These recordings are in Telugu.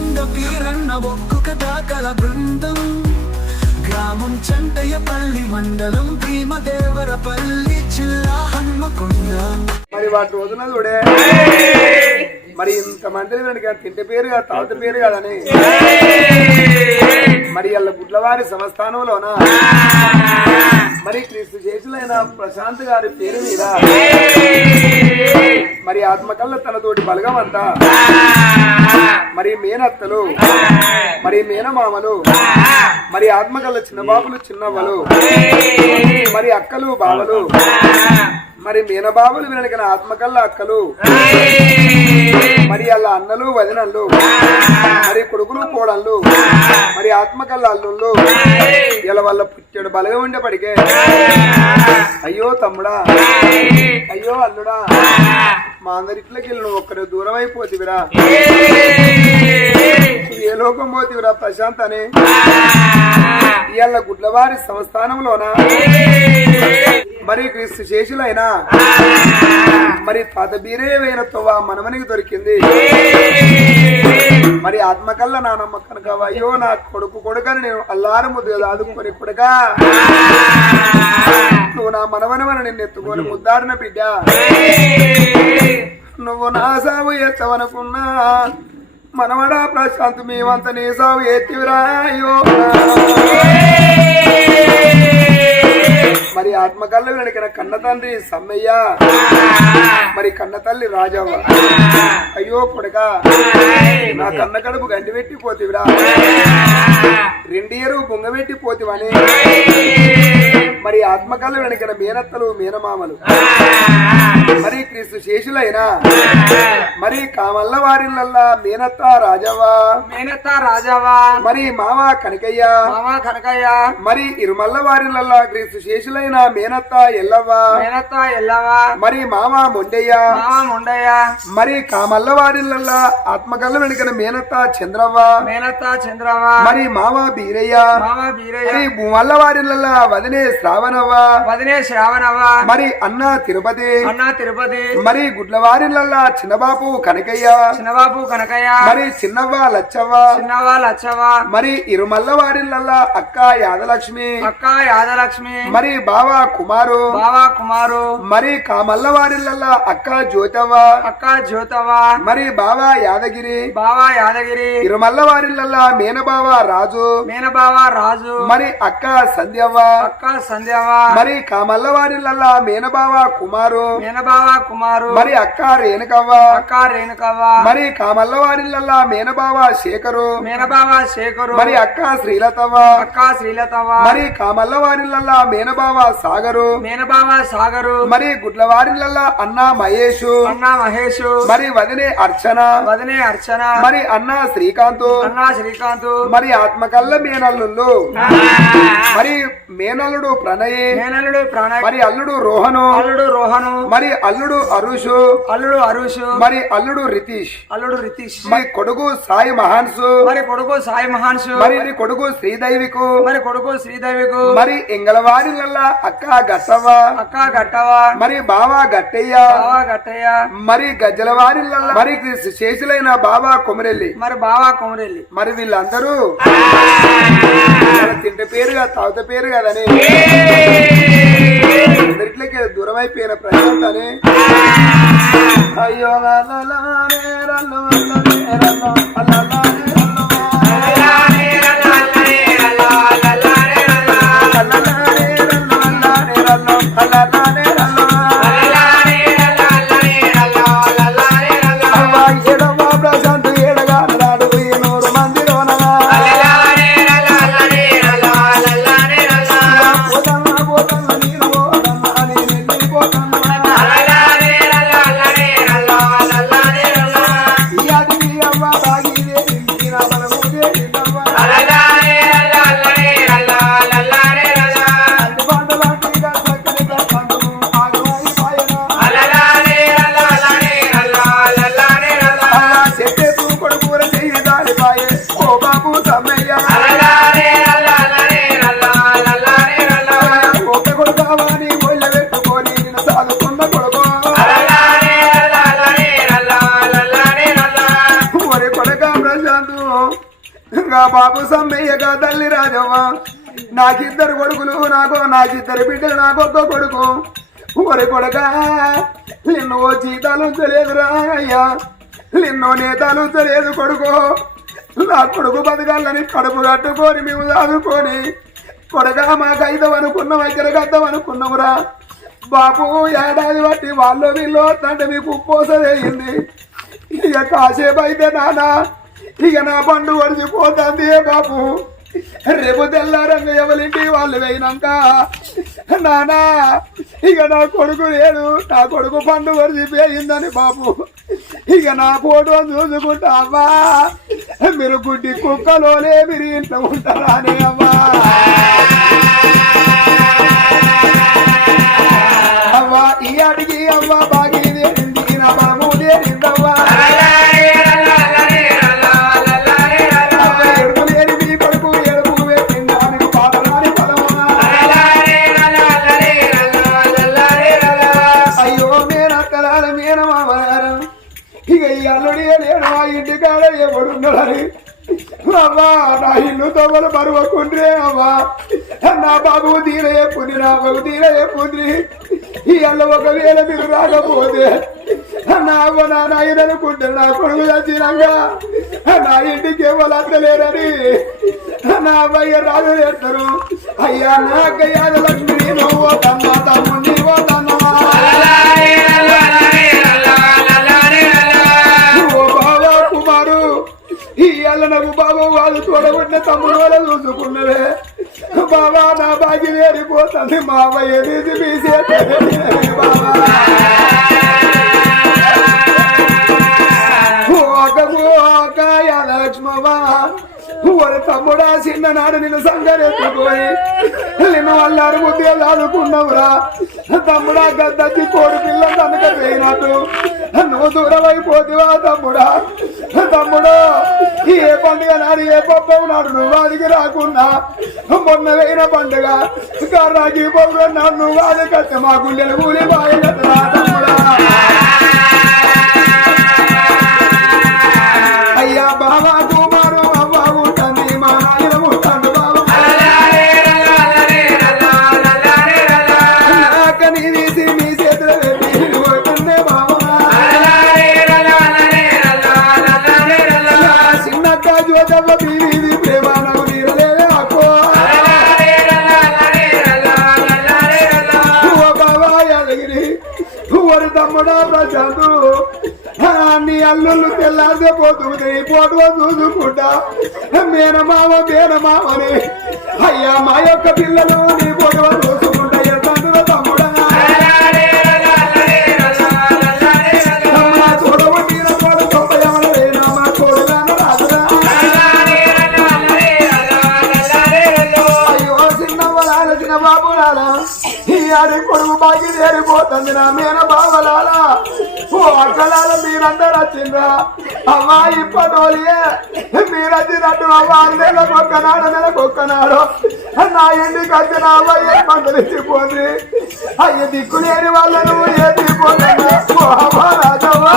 వంద పీరన్న ఒక్కొక్క దాకల బృందం. గ్రామం చంటయ్యపల్లి మండలం భీమదేవరపల్లి జిల్లా హన్మకొండ. మరి వాటి రోజున చూడే. మరి ఇంత మంది వెనక తింటే పేరు కాదు తాత పేరు కాదని మరి వాళ్ళ గుడ్లవారి సంస్థానంలోన మరి క్రీస్తు చేతులైన ప్రశాంత్ గారి పేరు మీద. మరి ఆత్మకల్ల తనతోటి బలగమంతా మరి మేనత్తలు మరి మేనమామలు మరి ఆత్మకల్ల చిన్న బాబులు చిన్నవ్వలు మరి అక్కలు బావలు మరి మీనబాబులు వినడిగిన ఆత్మకల్ల అక్కలు మరి అల్ల అన్నలు వదినళ్ళు మరి కొడుకులు కోడళ్ళు మరి ఆత్మకల్ల అల్లుళ్ళు ఇలా వాళ్ళ పుట్టాడు బలగా ఉండేపడికే అయ్యో తమ్ముడా అయ్యో అల్లుడా మా అందరిట్లోకి వెళ్ళి నువ్వు ఒక్కరు దూరం అయిపోతివిరా. ఏ లోకం పోతివిరా? ప్రశాంత్ అని ఇవాళ గుడ్లవారి సంస్థానంలోన? మరి క్రీస్తు శేషులైనా? మరి తాత బీరేవైన తొవ్వ మనమనికి దొరికింది? మరి ఆత్మకల్ల నానమ్మ కనుక అయ్యో నా కొడుకు కొడుకని నేను అల్లారు ముద్దు ఆదుకొని కొడుక? నువ్వు నా మనవనమని నిన్ను ఎత్తుకొని ముద్దాడిన బిడ్డ? నువ్వు నా సాగు ఎత్తవనుకున్నా మనవడా ప్రశాంత్ మేమంత నీ సాగు ఎత్తివిరా అయ్యో. మరి ఆత్మకల్ల వెనకన కన్న తండ్రి సమ్మయ్య మరి కన్న తల్లి రాజవ్వ. అయ్యో కొడుక నా కన్న కడుపు గండి పెట్టి పోతివిరా రెండియరు బొంగబెట్టి పోతివని మరి ఆత్మకల్ల వెనకన మేనత్తలు మేనమామలు. మరి క్రీస్తు శేషులైన మరి కామల్ల వారిల్లల్లా మేనత్త రాజవ్వ మేనత్త రాజావా? మరి మామ కనకయ్య? మామ కనకయ్య? మరి ఇరుమల్ల వారిల్లల్లా క్రీస్తు శేషులైన మేనత్త ఎల్లవ్వ? మేనత్త ఎల్లవా మరి మామ మొండయ్య? మామ ముండయ్య? మరి కామల్ల వారిల్లల్లా ఆత్మకల్ల వెనుకన మేనత్త చంద్రవ్వ? మేనత్త చంద్రవ మరి మామ బీరయ్య? బీరయ్య? మరి భూమల్ల వారిల్లల్లా వదినే శ్రావణవ్వ వదినే శ్రావణవ? మరి అన్న తిరుపతి. అన్న తిరుపతి. మరి గుడ్లవారిల్లల్లా చిన్నబాపు కనకయ్య. చిన్నబాబు కనకయ్య. మరి చిన్నవ్వ లచ్చవ్వ. చిన్నవ లచ్చవ మరి ఇరుమల్ల వారిల్లల్లా అక్క యాదలక్ష్మి. అక్క యాదలక్ష్మి. మరి బావ కుమారు. బావ కుమారు. మరి కామల్ల వారిల్లల్లా అక్క జ్యోతవ్వ. అక్క జ్యోతవ మరి బావ యాదగిరి. బావ యాదగిరి. ఇరుమల్ల వారిల్లల్లా మేనబావ రాజు. మేనబావ రాజు. మరి అక్క సంధ్యవ్వ. అక్క సంధ్యవ. మరి కామల్ల వారిల్లల్లా మేనబావ కుమారు. మేనబావ కుమారు. మరి అక్క రేణుకవ్వ. అక్క రేణుకవ్వ. మరి కామల్ల వారిల్లల్లా మేనబావ శేఖరు. మేనబావ శేఖరు. మరి అక్క శ్రీలతవ్వ. అక్క శ్రీలతవ్వ. మరి కామల్ల వారిల్లల్లా మేనబావ సాగరు. మేనబావ సాగరు. మరి గుడ్లవారిల్లల్లా అన్న మహేషు. అన్న మహేష్. మరి వదినే అర్చన. వదినే అర్చన. మరి అన్న శ్రీకాంత్. అన్న శ్రీకాంత్. మరి ఆత్మకల్ల మేనల్లుళ్ళు. మరి మేనల్లుడు ప్రణయ్. మేనల్లుడు ప్రణయ్. మరి అల్లుడు రోహను. అల్లుడు రోహను. మరి అల్లుడు అరుషు. అల్లుడు అరుష్. మరి అల్లుడు రితీష్. అల్లుడు రితీష్. మరి కొడుకు సాయి మహాన్సు. మరి కొడుకు సాయి మహాన్షు మరి కొడుకు శ్రీదైవికు. మరి కొడుకు శ్రీదేవికు. మరి ఎంగళవారిలల్లా అక్క గట్టవ్వ. అక్క గట్టవ మరి బావ గట్టయ్య. బావ గట్టయ్య. మరి గజ్జలవారిలల్లా మరి శేషులైన బాబా కొమరెల్లి. మరి బావ కొమరెల్లి. మరి వీళ్ళందరూ. వాళ్ళ తింటే పేరు కాదు తాగుత పేరు కదని అందరిట్లకి దూరం అయిపోయిన ప్రశాంత్ అని అయ్యో లలలానే వద్దు కొడుకా బాబు సమ్మయ్యగా తల్లి రాజవ్వ. నాకిద్దరు కొడుకులు నాకు నాకిద్దరు బిడ్డలు నాకొక్క కొడుకు. ఒరి కొడక నిన్ను ఓ జీతాలు తెలియదురా అయ్యా. నిన్నో నేతాలు తెలియదు కొడుకు. నా కొడుకు బతకాలని కడుపు కట్టుకొని మేము చదువుకొని కొడక మాకు ఐదం అనుకున్నాం ఇక్కడికి గద్దం అనుకున్నాంరా బాపు ఏడాది బట్టి వాళ్ళు వీళ్ళు తండ్రి మీకు పోసదేయింది ఇక కాసేపు అయితే నానా ఇక నా పండు వడిచిపోతుంది ఏ బాపు రేపు తెల్లారంగా ఎవరింటి వాళ్ళు వేయినాక నానా ఇక నా కొడుకు లేడు నా కొడుకు పండు వడిచిపోయిందని బాబు. ఇక నా ఫోటో చూసుకుంటా అమ్మా. మీరు గుడ్డి కుక్కలోనే మీరు ఇంట్లో ఉంటారా అని అమ్మా. అయ్యో మేనక్కలాల ఇక ఈ అల్లుడి లేడు మా ఇంటికాడ ఎవడున్నాడని అమ్మా నా ఇల్లు తవ్వలు బరువకుండ్రే అమ్మా నా బాబు తీరే పుని నా బాబు తీరే పుని ఈ అల్ల ఒకవేళ మీరు రాకపోతే నా అవ్వ నా నాయన అనుకుంటే నా కొడుకు చచ్చినాక. నా ఇంటికి ఎవరు అత్తలేరని నా అబ్బాయి రాజు చేస్తారు. అయ్యా నాకయ్యా లక్ష్మి నువ్వు తమ్మ తమ్ముని ఓ తోడబుట్టిన తమ్ముడు చూసుకున్నవే బాబా నా బాగి వేరిపోతుంది మా అబ్బాయి ఏది మీసేస్తుంది బాబా ఒకకు ఒక తమ్ముడా చిన్ననాడు నిన్ను సంగరెత్తుకొని నిన్ను అల్లారు ముద్దే లాదుకున్నావురా తమ్ముడా గద్దచ్చి కోడి పిల్ల కనుక చేయనట్టు నువ్వు దూరం తమ్ముడా తమ్ముడు ఏ పండుగ నాడు ఏ పబ్బం నాడు నువ్వు అదికి రాకుండా మొన్న వేయిన పండుగ. కర్రాకి పొగ నాడు నువ్వు అది కత్తి మా గుండెలు కూలి బాయి కట్టరా తమ్ముడా. అల్లుళ్ళు తెల్లారితే పోతుంది. పోటువ చూసుకుంటా. మేనమామ మేనమామని. అయ్యా మా యొక్క పిల్లలు అమ్మా ఇప్పటోలియే మీరది వచ్చినట్టు అవ్వ ఆరు నెలలకు ఒక్కనాడు నెలకు ఒక్కనాడు నా ఇంటికి వచ్చిన అమ్మాయి ఏ అయ్యి దిక్కులేని వాళ్ళను ఏ దిక్కుపోతుంది రాజవ్వా.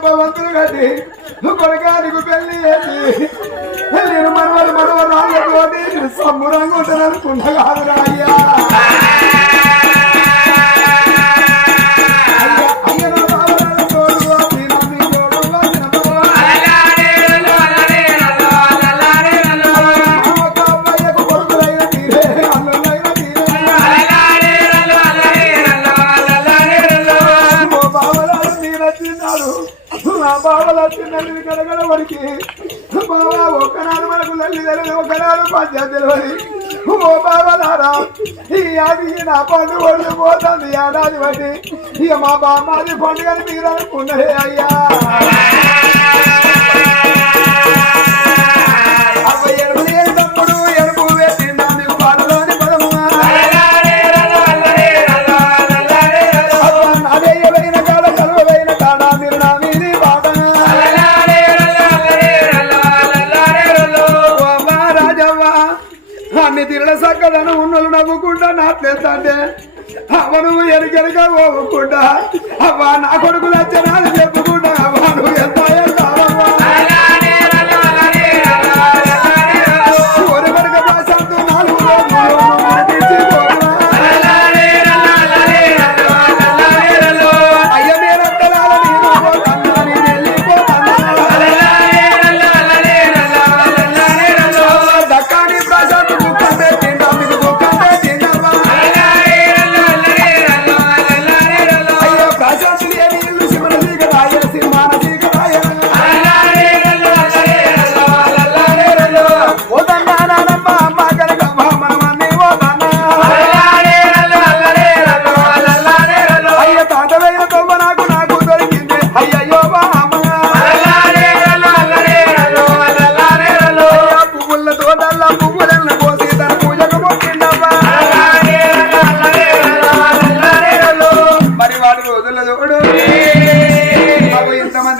బంగుళాలు భవంతులు కట్టి కొడుకానికి పెళ్ళి చేసి నేను మనవడు మనవ రాళ్ళతోటి సంబురంగా ఉంటాను అనుకున్నా అయ్యా, నా పండు ఒళ్ళు పోతుంది ఏడాది బట్టి ఇక మా బామ్మాది పండుగని మీరు అనుకున్నదే అయ్యా. నీ తీరల సక్కదనం ఉన్నోళ్ళు నవ్వుకుంటా నాట్లేస్తాంటే నువ్వు ఎరికెరగా ఓవుకుంటా అవ్వ నా కొడుకు నచ్చనాలు చెప్పుకుంటా. అవ్వ నువ్వు ఎంత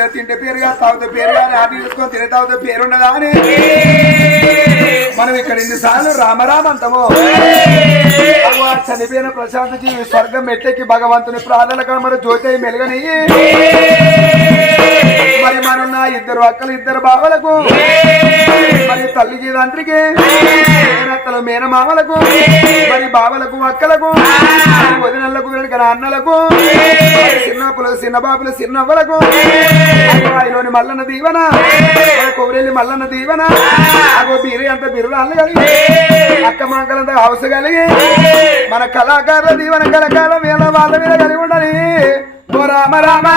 అందరు తింటే పేరు కాదు పేరుగా పేరు పేరుగా ఆటి చూసుకొని తినే తాగితే పేరుండదా అని? మనం ఇక్కడ ఎన్నిసార్లు రామరామంతము. అంటాము చనిపోయిన ప్రశాంత్ స్వర్గం మెట్టెక్కి భగవంతుని ప్రార్థన కమర జ్యోతి మెలగని మరి మన ఇద్దరు అక్కలు ఇద్దరు బావలకు. మరి తల్లికి తండ్రికి మేనత్తలు మేనమామలకు. మరి బావలకు అక్కలకు. వదినలకు వెనుక అన్నలకు చిన్నప్పులు చిన్న బాబులు చిన్నవ్వలకు. అమ్మాయిలోని మల్లన్న దీవెన. మరి కొబ్బరిల్లి మల్లన్న దీవెన. అగో బీరి అంత బిర్రాళ్ళు కలిగి. అక్క మాకలంత హౌస్ కలిగి. మన కళాకారుల దీవన కళాకారుల వేల వాళ్ళ మీద కలిగి ఉండాలి ఓ రామ రామా.